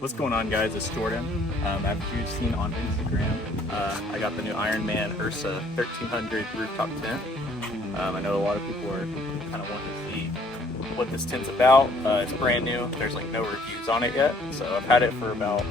What's going on, guys? It's Jordan. As you've seen on Instagram, I got the new Ironman Ursa 1300 rooftop tent. I know a lot of people are kind of wanting to see what this tent's about. It's brand new. There's like no reviews on it yet, so I've had it for about,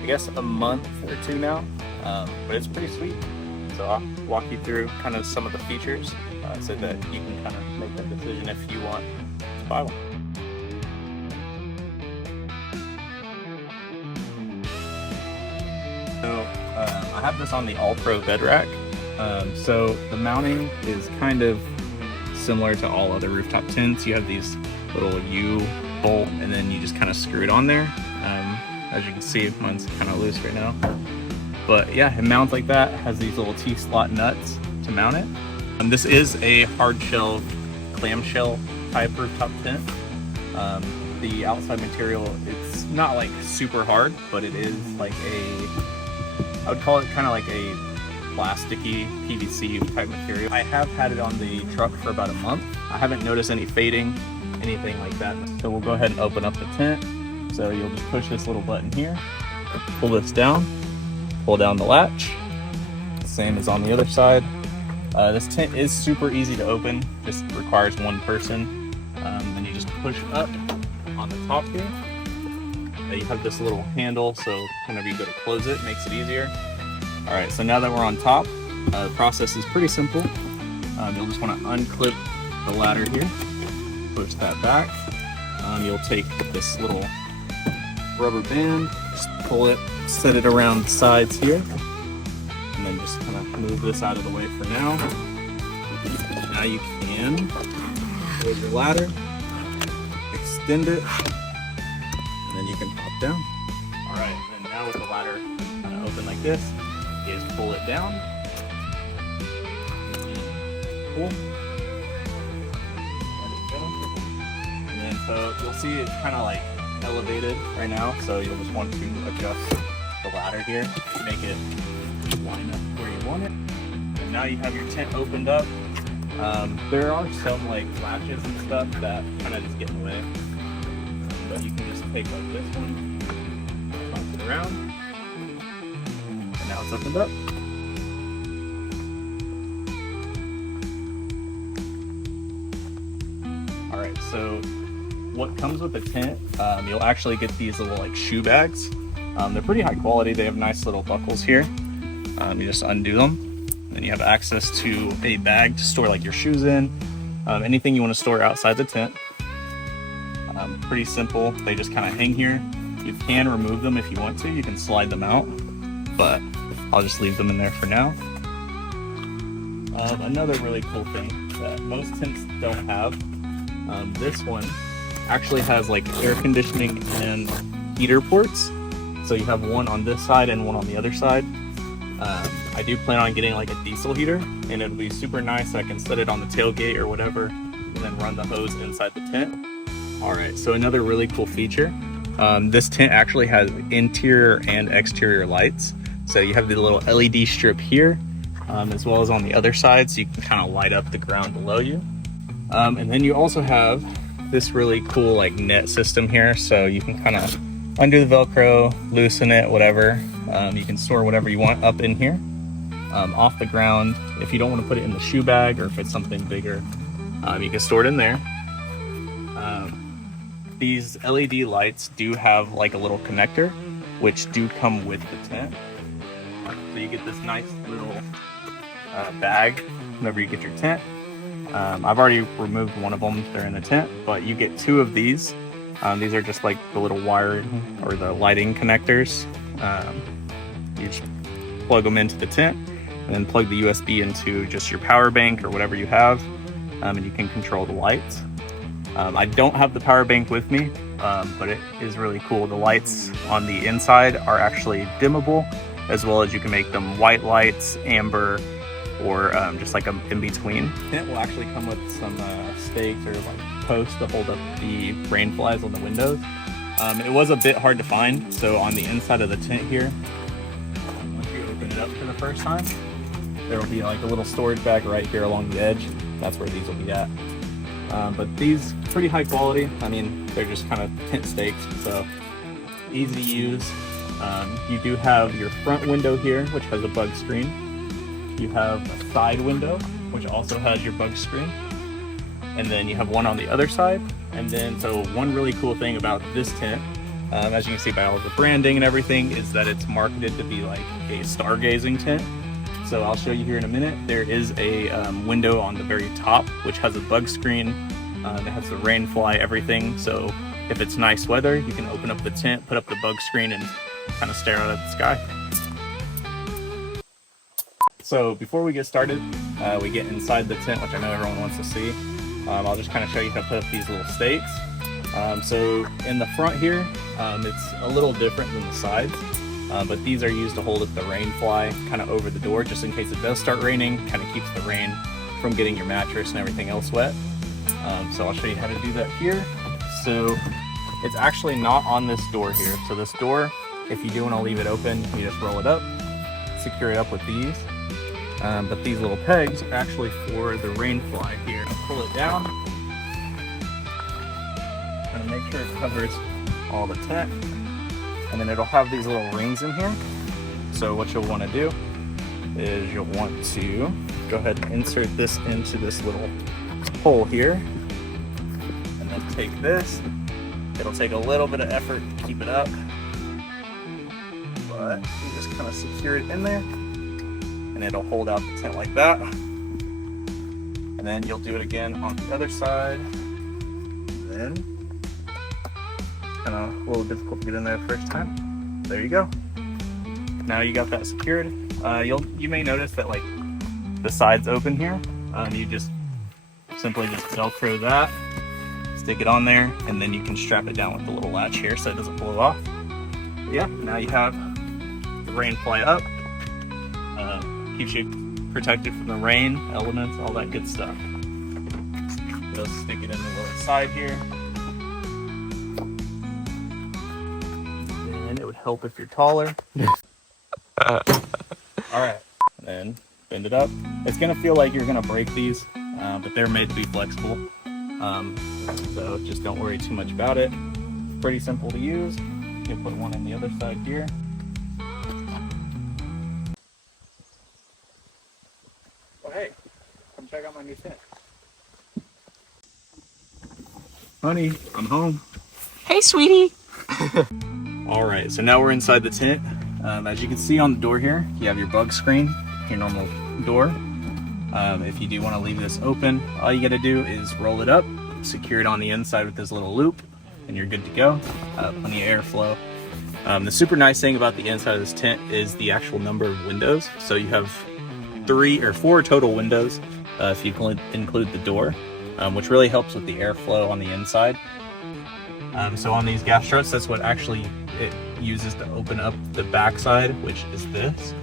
I guess, a month or two now. But it's pretty sweet. So I'll walk you through kind of some of the features so that you can kind of make that decision if you want to buy one. So I have this on the All-Pro bed rack. So the mounting is kind of similar to all other rooftop tents. You have these little U bolt and then you just kind of screw it on there. As you can see, mine's kind of loose right now. But yeah, it mounts like that. It has these little T-slot nuts to mount it. This is a hard shell, clamshell type rooftop tent. The outside material, it's not like super hard, but it is like I would call it kind of like a plasticky PVC type material. I have had it on the truck for about a month. I haven't noticed any fading, anything like that. So we'll go ahead and open up the tent. So you'll just push this little button here, pull this down, pull down the latch. Same as on the other side. This tent is super easy to open, just requires one person. Then you just push up on the top here. You have this little handle, so whenever you go to close it, it makes it easier. All right, so now that we're on top, the process is pretty simple. You'll just want to unclip the ladder here, push that back. You'll take this little rubber band, just pull it, set it around the sides here, and then just kind of move this out of the way for now. Now you can raise your ladder, extend it, and then you can pop down. All right, and now with the ladder kind of open like this, you just pull it down. Pull. Let it go. And then so you'll see it's kind of like elevated right now, so you'll just want to adjust the ladder here to make it line up where you want it. And now you have your tent opened up. There are some like latches and stuff that kind of just get in the way. But you can just take like this one, bounce it around, and now it's opened up. All right, so what comes with the tent, you'll actually get these little like shoe bags. They're pretty high quality. They have nice little buckles here. You just undo them. Then you have access to a bag to store like your shoes in, anything you want to store outside the tent. Pretty simple. They just kind of hang here. You can remove them if you want to. You can slide them out, but I'll just leave them in there for now. Another really cool thing that most tents don't have, this one actually has like air conditioning and heater ports. So you have one on this side and one on the other side. I do plan on getting like a diesel heater, and it'll be super nice. I can set it on the tailgate or whatever, and then run the hose inside the tent. All right, so another really cool feature, this tent actually has interior and exterior lights. So you have the little LED strip here, as well as on the other side, so you can kind of light up the ground below you. And then you also have this really cool like net system here, so you can kind of undo the Velcro, loosen it, whatever. You can store whatever you want up in here, off the ground. If you don't want to put it in the shoe bag, or if it's something bigger, you can store it in there. These LED lights do have like a little connector, which do come with the tent. So you get this nice little bag whenever you get your tent. I've already removed one of them, they're in the tent, but you get two of these. These are just like the little wiring or the lighting connectors. You just plug them into the tent and then plug the USB into just your power bank or whatever you have, and you can control the lights. I don't have the power bank with me, but it is really cool. The lights on the inside are actually dimmable, as well as you can make them white lights, amber, or just like a in-between. The tent will actually come with some stakes or like posts to hold up the rain flies on the windows. It was a bit hard to find, so on the inside of the tent here, once you open it up for the first time, there will be like a little storage bag right here along the edge. That's where these will be at. But these pretty high quality. I mean, they're just kind of tent stakes, so easy to use. You do have your front window here, which has a bug screen. You have a side window, which also has your bug screen. And then you have one on the other side. And then, so one really cool thing about this tent, as you can see by all of the branding and everything, is that it's marketed to be like a stargazing tent. So I'll show you here in a minute. There is a window on the very top, which has a bug screen. It has the rain fly, everything. So if it's nice weather, you can open up the tent, put up the bug screen, and kind of stare out at the sky. So before we get started, we get inside the tent, which I know everyone wants to see. I'll just kind of show you how to put up these little stakes. So in the front here, it's a little different than the sides, but these are used to hold up the rain fly kind of over the door, just in case it does start raining. Kind of keeps the rain from getting your mattress and everything else wet. So I'll show you how to do that here. So it's actually not on this door here. So this door, if you do want to leave it open, you just roll it up, secure it up with these. But these little pegs are actually for the rain fly here. I'll pull it down and make sure it covers all the tent. And then it'll have these little rings in here. So what you'll want to do is you'll want to go ahead and insert this into this little hole here. And then take this. It'll take a little bit of effort to keep it up, but you just kind of secure it in there and it'll hold out the tent like that. And then you'll do it again on the other side. Then kind of a little difficult to get in there the first time. There you go. Now you got that secured. You may notice that like the sides open here. You just simply just Velcro that, stick it on there, and then you can strap it down with the little latch here so it doesn't blow off. But yeah, now you have the rain fly up. Keeps you protected from the rain, elements, all that good stuff. Just stick it in the little side here. And it would help if you're taller. Alright, then bend it up. It's gonna feel like you're gonna break these, but they're made to be flexible. So just don't worry too much about it. Pretty simple to use. You can put one on the other side here. Oh hey, come check out my new tent. Honey, I'm home. Hey sweetie. Alright, so now we're inside the tent. As you can see on the door here, you have your bug screen, your normal door. If you do want to leave this open, all you got to do is roll it up, secure it on the inside with this little loop, and you're good to go. Plenty of airflow. The super nice thing about the inside of this tent is the actual number of windows. So you have 3 or 4 total windows if you include the door, which really helps with the airflow on the inside. So on these gas struts, that's what actually it uses to open up the backside, which is this.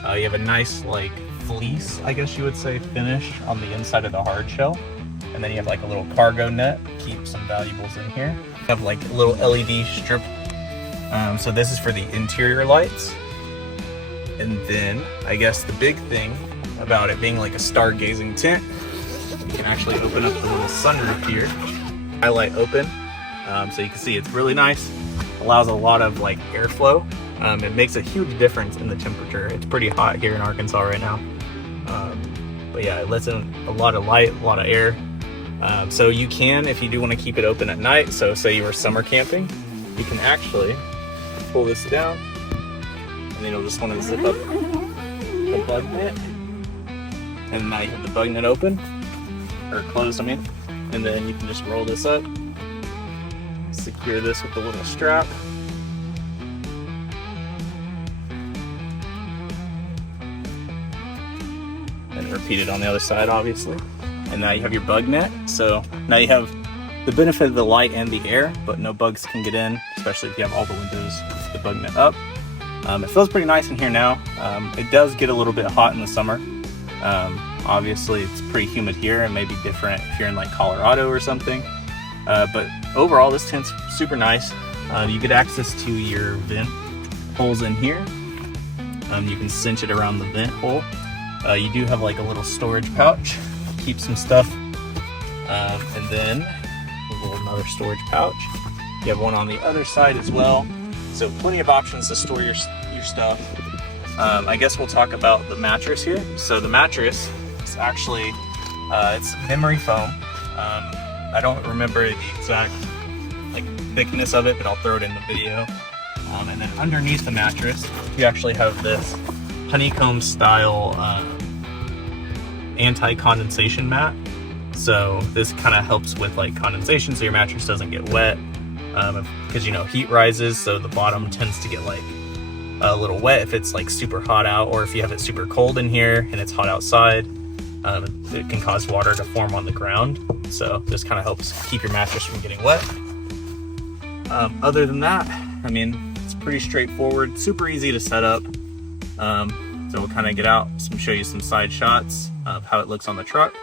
You have a nice like fleece, I guess you would say, finish on the inside of the hard shell. And then you have like a little cargo net, keep some valuables in here. You have like a little LED strip. So this is for the interior lights. And then I guess the big thing about it being like a stargazing tent, you can actually open up the little sunroof here. Highlight open, so you can see it's really nice. Allows a lot of like airflow. It makes a huge difference in the temperature. It's pretty hot here in Arkansas right now. But yeah, it lets in a lot of light, a lot of air. So you can, if you do want to keep it open at night, so say you were summer camping, you can actually pull this down, and then you'll just want to zip up the bug net. And now you have the bug net open, or closed, I mean. And then you can just roll this up, secure this with the little strap. And repeat it on the other side, obviously. And now you have your bug net. So now you have the benefit of the light and the air, but no bugs can get in, especially if you have all the windows with the bug net up. It feels pretty nice in here now. It does get a little bit hot in the summer. Obviously it's pretty humid here and maybe different if you're in like Colorado or something. But overall this tent's super nice. You get access to your vent holes in here. You can cinch it around the vent hole. You do have like a little storage pouch, keep some stuff. And then another storage pouch. You have one on the other side as well. So plenty of options to store your stuff. I guess we'll talk about the mattress here. So the mattress is actually, it's memory foam. I don't remember the exact like thickness of it, but I'll throw it in the video. And then underneath the mattress, you actually have this honeycomb style anti-condensation mat. So this kind of helps with like condensation, so your mattress doesn't get wet. Because you know, heat rises, so the bottom tends to get like a little wet if it's like super hot out, or if you have it super cold in here and it's hot outside. It can cause water to form on the ground. So this kind of helps keep your mattress from getting wet. Other than that, I mean, it's pretty straightforward, super easy to set up. So we'll kind of get out, show you some side shots of how it looks on the truck.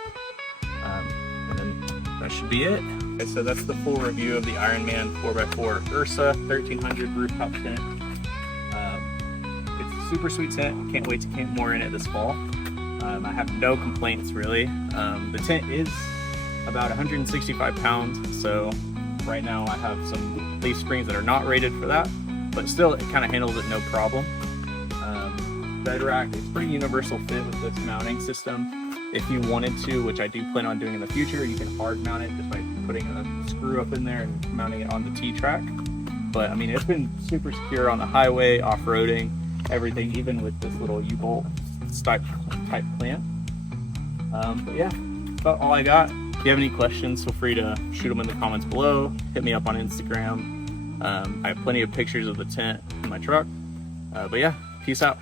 And then that should be it. Okay, so that's the full review of the Ironman4x4 Ursa 1300 rooftop tent. It's a super sweet tent. Can't wait to camp more in it this fall. I have no complaints really. The tent is about 165 pounds, so right now I have some leaf springs that are not rated for that, but still it kind of handles it no problem. Bed rack, it's pretty universal fit with this mounting system. If you wanted to, which I do plan on doing in the future, you can hard mount it just by putting a screw up in there and mounting it on the T-track. But I mean, it's been super secure on the highway, off-roading, everything, even with this little U-bolt type clamp. But yeah, that's about all I got. If you have any questions, feel free to shoot them in the comments below. Hit me up on Instagram. I have plenty of pictures of the tent in my truck. But yeah, peace out.